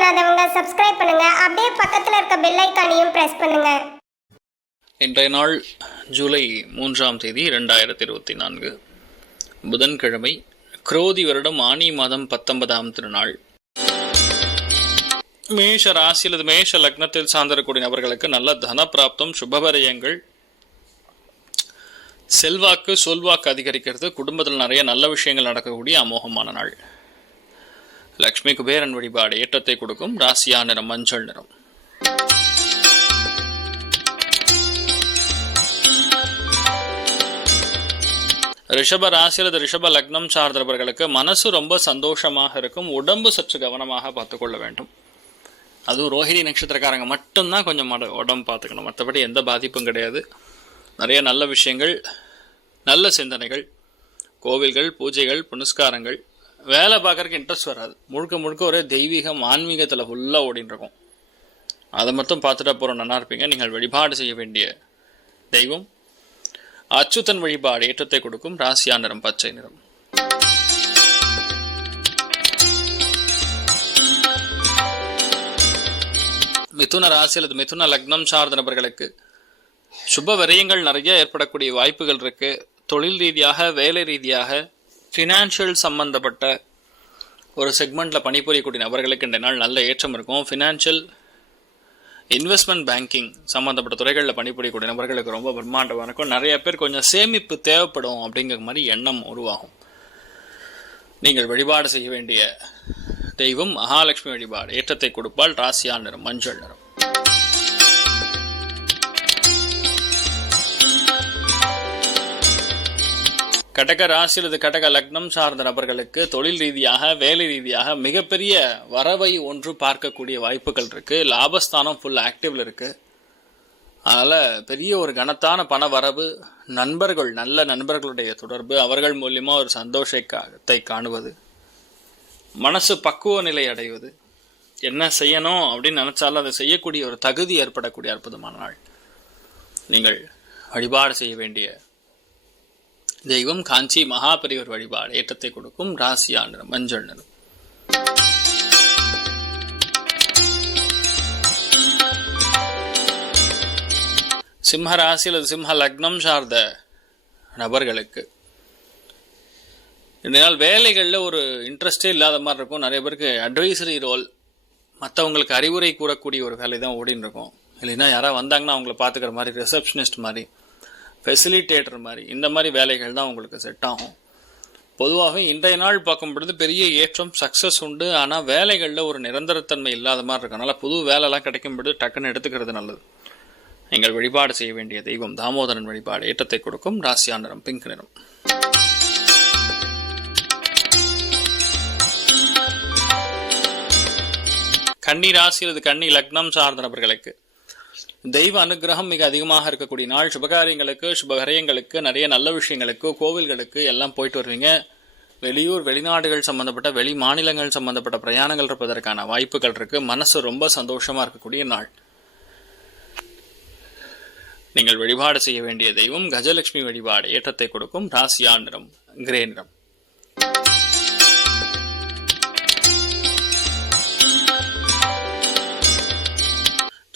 பண்ணாதவங்க சப்ஸ்கிரைப் பண்ணுங்க. அப்படியே பக்கத்துல இருக்க பெல் ஐகானையும் பிரஸ் பண்ணுங்க. இன்றைய நாள் ஜூலை 3ஆம் தேதி 2024 புதன்கிழமை, குரோதி வருடம் ஆனி மாதம் 19ஆம் திருநாள். மேஷ ராசி அல்லது மேஷ லக்னத்தில் சார்ந்திருக்கூடிய நபர்களுக்கு நல்ல தன பிராப்தம், சுபவரியங்கள், செல்வாக்கு சொல்வாக்கு அதிகரிக்கிறது. குடும்பத்தில் நிறைய நல்ல விஷயங்கள் நடக்கக்கூடிய அமோகமான நாள். லக்ஷ்மி குபேரன் வழிபாடு ஏற்றத்தை கொடுக்கும். ராசியா நிறம் மஞ்சள் நிறம். ரிஷப ராசி அல்லது ரிஷப லக்னம் சார்ந்தவர்களுக்கு மனசு ரொம்ப சந்தோஷமாக இருக்கும். உடம்பு சற்று கவனமாக பார்த்துக்கொள்ள வேண்டும். அதுவும் ரோஹிணி நட்சத்திரக்காரங்க மட்டும்தான் கொஞ்சம் உடம்பு பார்த்துக்கணும். மற்றபடி எந்த பாதிப்பும் கிடையாது. நிறைய நல்ல விஷயங்கள், நல்ல சிந்தனைகள், கோவில்கள், பூஜைகள், புனஸ்காரங்கள். வேலை பார்க்கறதுக்கு இன்ட்ரெஸ்ட் வராது. முழுக்க முழுக்க ஒரே தெய்வீகம், ஆன்மீகத்தில் ஃபுல்லாக ஓடின்னு இருக்கும். அதை மட்டும் பார்த்துட்டா போகிறோம், நல்லா இருப்பீங்க. நீங்கள் வழிபாடு செய்ய வேண்டிய தெய்வம் அச்சுதன் வழிபாடு ஏற்றத்தை கொடுக்கும். ராசியா நிறம் பச்சை நிறம். மிதுன ராசி அல்லது மிதுன லக்னம் சார்ந்த நபர்களுக்கு சுப விரயங்கள் நிறைய ஏற்படக்கூடிய வாய்ப்புகள் இருக்கு. தொழில் ரீதியாக, வேலை ரீதியாக, ஃபினான்ஷியல் சம்பந்தப்பட்ட ஒரு செக்மெண்ட்டில் பணிபுரியக்கூடிய நபர்களுக்கு இந்த நாள் நல்ல ஏற்றம் இருக்கும். ஃபினான்ஷியல், இன்வெஸ்ட்மெண்ட், பேங்கிங் சம்மந்தப்பட்ட துறைகளில் பணிபுரியக்கூடிய நபர்களுக்கு ரொம்ப பிரம்மாண்டமாக இருக்கும். நிறைய பேர் கொஞ்சம் சேமிப்பு தேவைப்படும் அப்படிங்கிற மாதிரி எண்ணம் உருவாகும். நீங்கள் வழிபாடு செய்ய வேண்டிய தெய்வம் மகாலட்சுமி வழிபாடு ஏற்றத்தை கொடுப்பால். ராசியா நிறம் மஞ்சள் நிறம். கடக ராசி அல்லது கடக லக்னம் சார்ந்த நபர்களுக்கு தொழில் ரீதியாக, வேலை ரீதியாக மிகப்பெரிய வரவை ஒன்று பார்க்கக்கூடிய வாய்ப்புகள் இருக்கு. லாபஸ்தானம் ஃபுல் ஆக்டிவ்ல இருக்கு. அதனால பெரிய ஒரு கனத்தான பண வரவு, நண்பர்கள், நல்ல நண்பர்களுடைய தொடர்பு, அவர்கள் மூலியமா ஒரு சந்தோஷத்தை காணுவது, மனசு பக்குவ நிலை அடைவது, என்ன செய்யணும் அப்படின்னு நினைச்சாலும் அதை செய்யக்கூடிய ஒரு தகுதி ஏற்படக்கூடிய அற்புதமான நாள். நீங்கள் வழிபாடு செய்ய வேண்டிய தெய்வம் காஞ்சி மகாபெரியவர் வழிபாடு ஏற்றத்தை கொடுக்கும். ராசியா நிறம் மஞ்சள் நிறம். சிம்ம ராசி அல்லது சிம்ம லக்னம் சார்ந்த நபர்களுக்கு இந்த நாள் வேலைகளில் ஒரு இன்ட்ரெஸ்டே இல்லாத மாதிரி இருக்கும். நிறைய பேருக்கு அட்வைசரி ரோல், மற்றவங்களுக்கு அறிவுரை கூறக்கூடிய ஒரு வேலை தான் ஓடின்னு இருக்கும். இல்லைன்னா யாராவது வந்தாங்கன்னா அவங்கள பார்த்துக்கிற மாதிரி, ரிசப்ஷனிஸ்ட் மாதிரி, ஃபெசிலிட்டேட்டர் மாதிரி, இந்த மாதிரி வேலைகள் தான் உங்களுக்கு செட் ஆகும். பொதுவாகவே இன்றைய நாள் பார்க்கும் பொழுது பெரிய ஏற்றம், சக்ஸஸ் உண்டு. ஆனால் வேலைகளில் ஒரு நிரந்தரத்தன்மை இல்லாத மாதிரி இருக்கனால புது வேலைலாம் கிடைக்கும் பொழுது டக்குன்னு எடுத்துக்கிறது நல்லது. நீங்கள் வழிபாடு செய்ய வேண்டிய தெய்வம் தாமோதரன் வழிபாடு ஏற்றத்தை கொடுக்கும். ராசியா நிறம் பிங்க் நிறம். கன்னி ராசி அல்லது கன்னி லக்னம் சார்ந்த நபர்களுக்கு தெய்வ அனுகிரகம் மிக அதிகமாக இருக்கக்கூடிய நாள். சுபகாரியங்களுக்கு, சுபகரியங்களுக்கு, நிறைய நல்ல விஷயங்களுக்கு, கோவில்களுக்கு எல்லாம் போயிட்டு வருவீங்க. வெளியூர், வெளிநாடுகள் சம்பந்தப்பட்ட, வெளி மாநிலங்கள் சம்பந்தப்பட்ட பிரயாணங்கள் இருப்பதற்கான வாய்ப்புகள் இருக்கு. மனசு ரொம்ப சந்தோஷமா இருக்கக்கூடிய நாள். நீங்கள் வழிபாடு செய்ய வேண்டிய தெய்வம் கஜலட்சுமி வழிபாடு ஏற்றத்தை கொடுக்கும். ராசியா நிறம் கிரே நிறம்.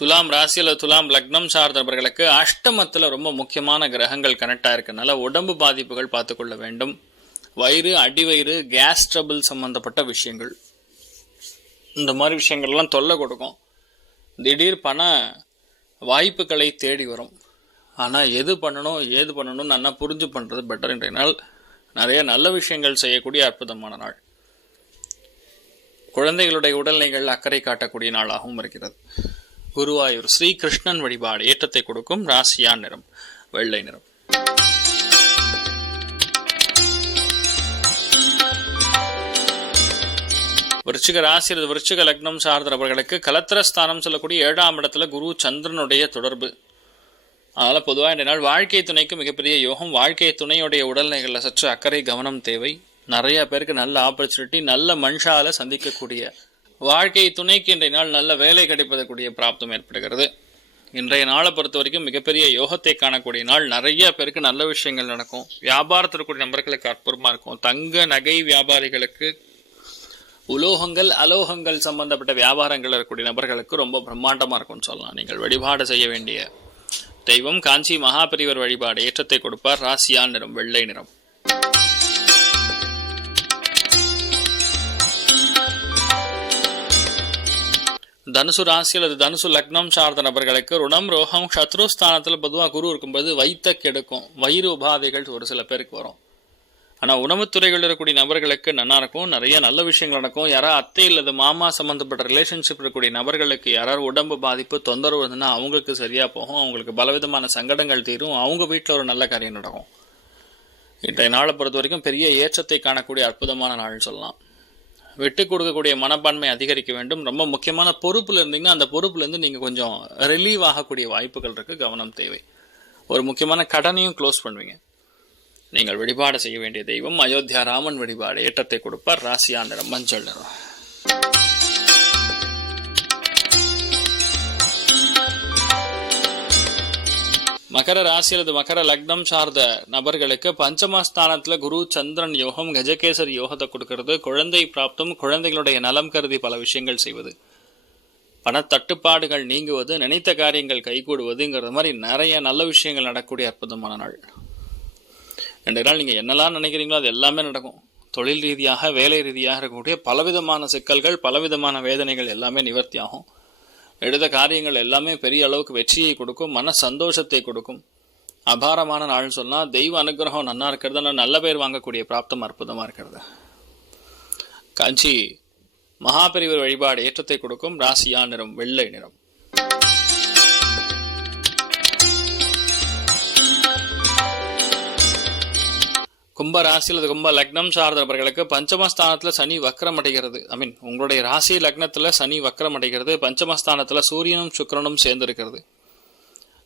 துலாம் ராசி அல்லது துலாம் லக்னம் சார்ந்தவர்களுக்கு அஷ்டமத்தில் ரொம்ப முக்கியமான கிரகங்கள் கனெக்டாக இருக்கனால உடம்பு பாதிப்புகள் பார்த்துக்கொள்ள வேண்டும். வயிறு, அடிவயிறு, கேஸ் ட்ரபிள் சம்பந்தப்பட்ட விஷயங்கள், இந்த மாதிரி விஷயங்கள்லாம் தொல்லை கொடுக்கும். திடீர் பண வாய்ப்புகளை தேடி வரும். ஆனால் எது பண்ணணும், ஏது பண்ணணும் நல்லா புரிஞ்சு பண்ணுறது பெட்டர். இன்றைய நாள் நிறைய நல்ல விஷயங்கள் செய்யக்கூடிய அற்புதமான நாள். குழந்தைகளுடைய உடல்நிலைகள் அக்கறை காட்டக்கூடிய நாளாகவும் இருக்கிறது. குருவாயூர் ஸ்ரீ கிருஷ்ணன் வழிபாடு ஏற்றத்தை கொடுக்கும். ராசியா நிறம் வெள்ளை நிறம். விருச்சிக ராசி அல்லது விருச்சிக லக்னம் சார்ந்த நபர்களுக்கு கலத்திரஸ்தானம் சொல்லக்கூடிய 7ஆம் இடத்துல குரு சந்திரனுடைய தொடர்பு. அதனால பொதுவாக இந்த நாள் வாழ்க்கை துணைக்கு மிகப்பெரிய யோகம். வாழ்க்கை துணையுடைய உடல்நிலைகளில் சற்று அக்கறை, கவனம் தேவை. நிறைய பேருக்கு நல்ல ஆப்பர்ச்சுனிட்டி, நல்ல மனுஷால சந்திக்கக்கூடிய வாழ்க்கை துணைக்கு இன்றைய நாள் நல்ல வேலை கிடைப்பதற்குரிய பிராப்தம் ஏற்படுகிறது. இன்றைய நாளை பொறுத்த வரைக்கும் மிகப்பெரிய யோகத்தை காணக்கூடிய நாள். நிறைய பேருக்கு நல்ல விஷயங்கள் நடக்கும். வியாபாரத்தில் இருக்கக்கூடிய நபர்களுக்கு அற்புதமாக இருக்கும். தங்க நகை வியாபாரிகளுக்கு உலோகங்கள் அலோகங்கள் சம்பந்தப்பட்ட வியாபாரங்கள் இருக்கக்கூடிய நபர்களுக்கு ரொம்ப பிரம்மாண்டமாக இருக்கும்னு சொல்லலாம். நீங்கள் வழிபாடு செய்ய வேண்டிய தெய்வம் காஞ்சி மகாபெரிவர் வழிபாடு. ஏற்றத்தை கொடுப்பார். ராசியா நிறம் வெள்ளை நிறம். தனுசு ராசி அல்லது தனுசு லக்னம் சார்ந்த நபர்களுக்கு ருணம் ரோகம் சத்ருஸ்தானத்தில் பொதுவாக குரு இருக்கும்போது வைத்த கெடுக்கும். வயிறு உபாதைகள் ஒரு சில பேருக்கு வரும். ஆனால் உணவுத்துறைகள் இருக்கக்கூடிய நபர்களுக்கு நல்லா இருக்கும். நிறைய நல்ல விஷயங்கள் நடக்கும். யாராவது அத்தை அல்லது மாமா சம்மந்தப்பட்ட ரிலேஷன்ஷிப் இருக்கக்கூடிய நபர்களுக்கு யாராவது உடம்பு பாதிப்பு தொந்தரவு இருந்ததுன்னா அவங்களுக்கு சரியாக போகும். அவங்களுக்கு பலவிதமான சங்கடங்கள் தீரும். அவங்க வீட்டில் ஒரு நல்ல காரியம் நடக்கும். இன்றைய நாளை பொறுத்த வரைக்கும் பெரிய ஏற்றத்தை காணக்கூடிய அற்புதமான நாள்னு சொல்லலாம். விட்டு கொடுக்கக்கூடிய மனப்பான்மை அதிகரிக்க வேண்டும். ரொம்ப முக்கியமான பொறுப்பில் இருந்தீங்கன்னா அந்த பொறுப்புலேருந்து நீங்கள் கொஞ்சம் ரிலீவ் ஆகக்கூடிய வாய்ப்புகள் இருக்குது. கவனம் தேவை. ஒரு முக்கியமான கடனையும் க்ளோஸ் பண்ணுவீங்க. நீங்கள் வழிபாடு செய்ய வேண்டிய தெய்வம் அயோத்தியா ராமன் வழிபாடு. ஏற்றத்தை கொடுப்பார். ராசியா நிறம் மஞ்சள் நிறம். மகர ராசி அல்லது மகர லக்னம் சார்ந்த நபர்களுக்கு பஞ்சமஸ்தானத்தில் குரு சந்திரன் யோகம் கஜகேசரி யோகத்தை கொடுக்கிறது. குழந்தை பிராப்தம், குழந்தைகளுடைய நலம் கருதி பல விஷயங்கள் செய்வது, பணத்தட்டுப்பாடுகள் நீங்குவது, நினைத்த காரியங்கள் கைகூடுவதுங்கிறது மாதிரி நிறைய நல்ல விஷயங்கள் நடக்கக்கூடிய அற்புதமான நாள். 2 நாள் நீங்கள் என்னெல்லாம் நினைக்கிறீங்களோ அது எல்லாமே நடக்கும். தொழில் ரீதியாக வேலை ரீதியாக இருக்கக்கூடிய பலவிதமான சிக்கல்கள் பலவிதமான வேதனைகள் எல்லாமே நிவர்த்தி ஆகும். எடுத்த காரியங்கள் எல்லாமே பெரிய அளவுக்கு வெற்றியை கொடுக்கும். மன சந்தோஷத்தை கொடுக்கும். அபாரமான நாள்னு சொன்னால் தெய்வ அனுகிரகம் நன்னா இருக்கிறது. ஆனால் நல்ல பேர் வாங்கக்கூடிய பிராப்தம் அற்புதமாக இருக்கிறது. காஞ்சி மகாபெரிவர் வழிபாடு ஏற்றத்தை கொடுக்கும். ராசியா நிறம் வெள்ளை நிறம். கும்ப ராசி அல்லது கும்ப லக்னம் சார்ந்தவர்களுக்கு பஞ்சமஸ்தானத்தில் சனி வக்ரம் அடைகிறது. உங்களுடைய ராசி லக்னத்தில் சனி வக்ரம் அடைகிறது. பஞ்சமஸ்தானத்தில் சூரியனும் சுக்கிரனும் சேர்ந்திருக்கிறது.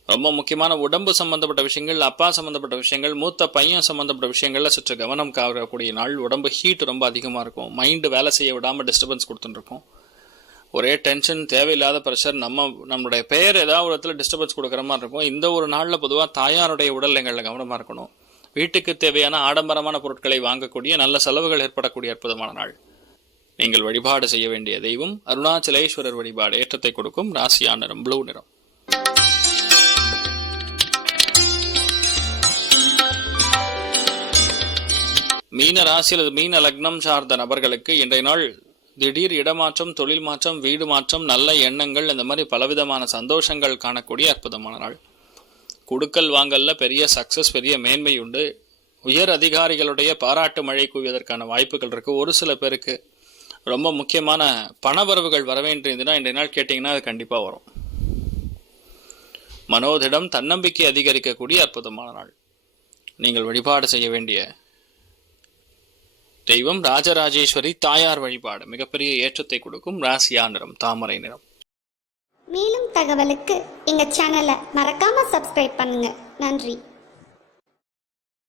ரொம்ப முக்கியமான உடம்பு சம்பந்தப்பட்ட விஷயங்கள், அப்பா சம்பந்தப்பட்ட விஷயங்கள், மூத்த பையன் சம்பந்தப்பட்ட விஷயங்கள்ல சற்று கவனம் காவக்கூடிய நாள். உடம்பு ஹீட் ரொம்ப அதிகமாக இருக்கும். மைண்டு வேலை செய்ய விடாமல் டிஸ்டர்பன்ஸ் கொடுத்துட்டுருக்கும். ஒரே டென்ஷன், தேவையில்லாத ப்ரெஷர், நம்மளுடைய பெயர் ஏதாவது ஒரு இடத்துல டிஸ்டர்பன்ஸ் கொடுக்குற மாதிரி இருக்கும். இந்த ஒரு நாளில் பொதுவாக தாயாருடைய உடல்நிலைகளில் கவனமாக இருக்கணும். வீட்டுக்கு தேவையான ஆடம்பரமான பொருட்களை வாங்கக்கூடிய நல்ல செலவுகள் ஏற்படக்கூடிய அற்புதமான நாள். நீங்கள் வழிபாடு செய்ய வேண்டிய தெய்வம் அருணாச்சலேஸ்வரர் வழிபாடு. ஏற்றத்தை கொடுக்கும். ராசியா நிறம் ப்ளூ நிறம். மீன ராசி அல்லது மீன லக்னம் சார்ந்த நபர்களுக்கு இன்றைய நாள் திடீர் இடமாற்றம், தொழில் மாற்றம், வீடு மாற்றம், நல்ல எண்ணங்கள், இந்த மாதிரி பலவிதமான சந்தோஷங்கள் காணக்கூடிய அற்புதமான நாள். குடுக்கல் வாங்கல்ல பெரிய சக்சஸ், பெரிய மேன்மை உண்டு. உயர் அதிகாரிகளுடைய பாராட்டு மழை குவிவதற்கான வாய்ப்புகள் இருக்கு. ஒரு சில பேருக்கு ரொம்ப முக்கியமான பணவரவுகள் வர வேண்டியதுன்னா இன்றைய நாள் கேட்டிங்கன்னா அது கண்டிப்பாக வரும். மனோதிடம், தன்னம்பிக்கை அதிகரிக்கக்கூடிய அற்புதமான நாள். நீங்கள் வழிபாடு செய்ய வேண்டிய தெய்வம் ராஜராஜேஸ்வரி தாயார் வழிபாடு. மிகப்பெரிய ஏற்றத்தை கொடுக்கும். ராசியா நிறம் தாமரை நிறம். மேலும் தகவலுக்கு எங்கள் சேனலை மறக்காமல் சப்ஸ்கிரைப் பண்ணுங்கள். நன்றி.